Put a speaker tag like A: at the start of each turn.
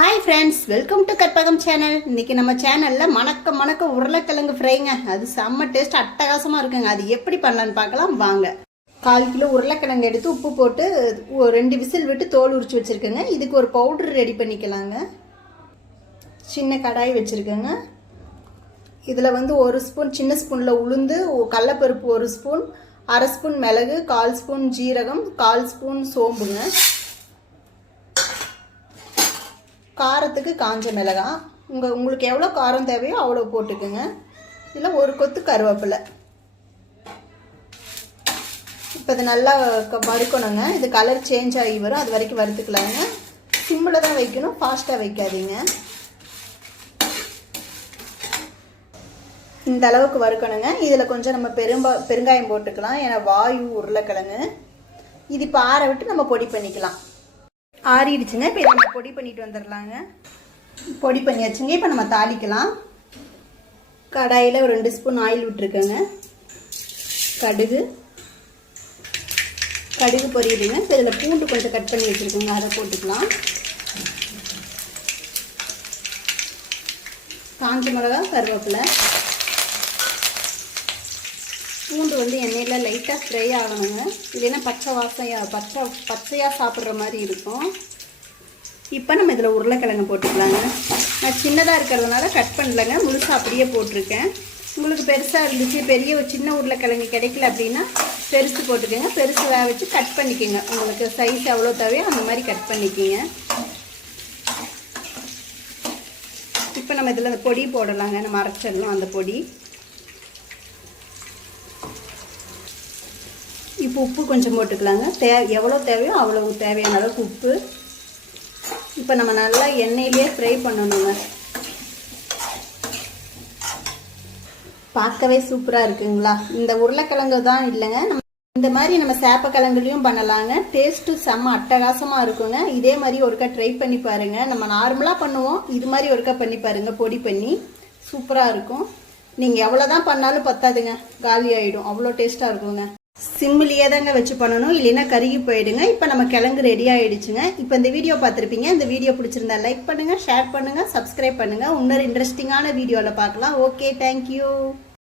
A: Hi friends welcome to Karpagam channel இன்னைக்கு நம்ம சேனலில் மணக்க மணக்க உருளைக்கிழங்கு ஃப்ரைங்க அது செம்ம டேஸ்ட் அட்டகாசமாக இருக்குங்க. அது எப்படி பண்ணலான்னு பார்க்கலாம். வாங்க. கால் கிலோ உருளைக்கிழங்கு எடுத்து உப்பு போட்டு ஒரு ரெண்டு விசில் விட்டு தோல் உரிச்சு வச்சுருக்கேங்க. இதுக்கு ஒரு பவுடர் ரெடி பண்ணிக்கலாங்க. சின்ன கடாய் வச்சுருக்கேங்க. இதில் வந்து ஒரு ஸ்பூன் சின்ன ஸ்பூனில் உளுந்து கடலப்பருப்பு ஒரு ஸ்பூன் அரை ஸ்பூன் மிளகு கால் ஸ்பூன் ஜீரகம் கால் ஸ்பூன் சோம்புங்க. காரத்துக்கு காஞ்ச மிளகாய் உங்கள் உங்களுக்கு எவ்வளோ காரம் தேவையோ அவ்வளோ போட்டுக்குங்க. இதில் ஒரு கொத்து கருவேப்பிலை. இப்போ இது நல்லா க- வறுக்கணுங்க. இது கலர் சேஞ்ச் ஆகி வரும். அது வரைக்கும் வறுத்துக்கலாங்க. சிம்மில் தான் வைக்கணும். ஃபாஸ்ட்டாக வைக்காதீங்க. இந்த அளவுக்கு வறுக்கணுங்க. இதில் கொஞ்சம் நம்ம பெரும்பா பெருங்காயம் போட்டுக்கலாம். ஏன்னா வாயு உருளைக்கிழங்கு. இது இப்போ ஆற விட்டு நம்ம பொடி பண்ணிக்கலாம். ஆறிடுச்சுங்க. இப்போ இதை நம்ம பொடி பண்ணிட்டு வந்துடலாங்க பொடி பண்ணியாச்சுங்க. இப்போ நம்ம தாளிக்கலாம். கடாயில் ஒரு ரெண்டு ஸ்பூன் ஆயில் விட்டுருக்கேங்க. கடுகு. கடுகு பொரியுதுங்க. இப்போ இதில் பூண்டு கொஞ்சம் கட் பண்ணி வச்சுருக்கோங்க. அதை போட்டுக்கலாம். காஞ்ச மிளகா கருவேப்பிலை. பூண்டு வந்து எண்ணெயில் லைட்டாக ஃப்ரை ஆகணுங்க. இல்லைன்னா பச்சை வாசையாக பச்சை பச்சையாக சாப்பிட்ற மாதிரி இருக்கும். இப்போ நம்ம இதில் உருளைக்கிழங்கு போட்டுக்கலாங்க. நான் சின்னதாக இருக்கிறதுனால கட் பண்ணலங்க. முழுசாக அப்படியே போட்டிருக்கேன். உங்களுக்கு பெருசாக இருந்துச்சு பெரிய ஒரு சின்ன உருளைக்கிழங்கு கிடைக்கல அப்படின்னா பெருசு போட்டுக்கோங்க. பெருசு வேக வச்சு கட் பண்ணிக்கோங்க. உங்களுக்கு சைஸ் எவ்வளோ தேவையோ அந்த மாதிரி கட் பண்ணிக்கோங்க. இப்போ நம்ம இதில் அந்த பொடி போடலாங்க. நம்ம அரைச்சிடலாம் அந்த பொடி. இப்போ உப்பு கொஞ்சம் போட்டுக்கலாங்க. தே எவ்வளோ தேவையோ அவ்வளோ தேவையான அளவுக்கு உப்பு. இப்போ நம்ம நல்லா எண்ணெயிலே ஃப்ரை பண்ணணுங்க. பார்க்கவே சூப்பராக இருக்குங்களா? இந்த உருளைக்கிழங்கு தான் இல்லைங்க. நம்ம இந்த மாதிரி நம்ம சேப்பக்கிழங்குலையும் பண்ணலாங்க. டேஸ்ட்டு செம்ம அட்டகாசமாக இருக்குங்க. இதே மாதிரி ஒருக்கா ட்ரை பண்ணி பாருங்க. நம்ம நார்மலாக பண்ணுவோம். இது மாதிரி ஒருக்கா பண்ணி பாருங்கள் பொடி பண்ணி சூப்பராக இருக்கும். நீங்கள் எவ்வளோ தான் பண்ணாலும் பத்தாதுங்க. காலி ஆகிடும் அவ்வளோ டேஸ்ட்டாக இருக்குங்க. சிம்மிலேயே தாங்க வச்சு பண்ணணும். இல்லைன்னா கருகி போயிடுங்க. இப்போ நம்ம கிழங்கு ரெடி ஆகிடுச்சுங்க இப்போ இந்த வீடியோ பார்த்துருப்பீங்க. இந்த வீடியோ பிடிச்சிருந்தா லைக் பண்ணுங்கள் ஷேர் பண்ணுங்கள் சப்ஸ்கிரைப் பண்ணுங்க. இன்னொரு இன்ட்ரெஸ்டிங்கான வீடியோவில் பார்க்கலாம். Okay thank you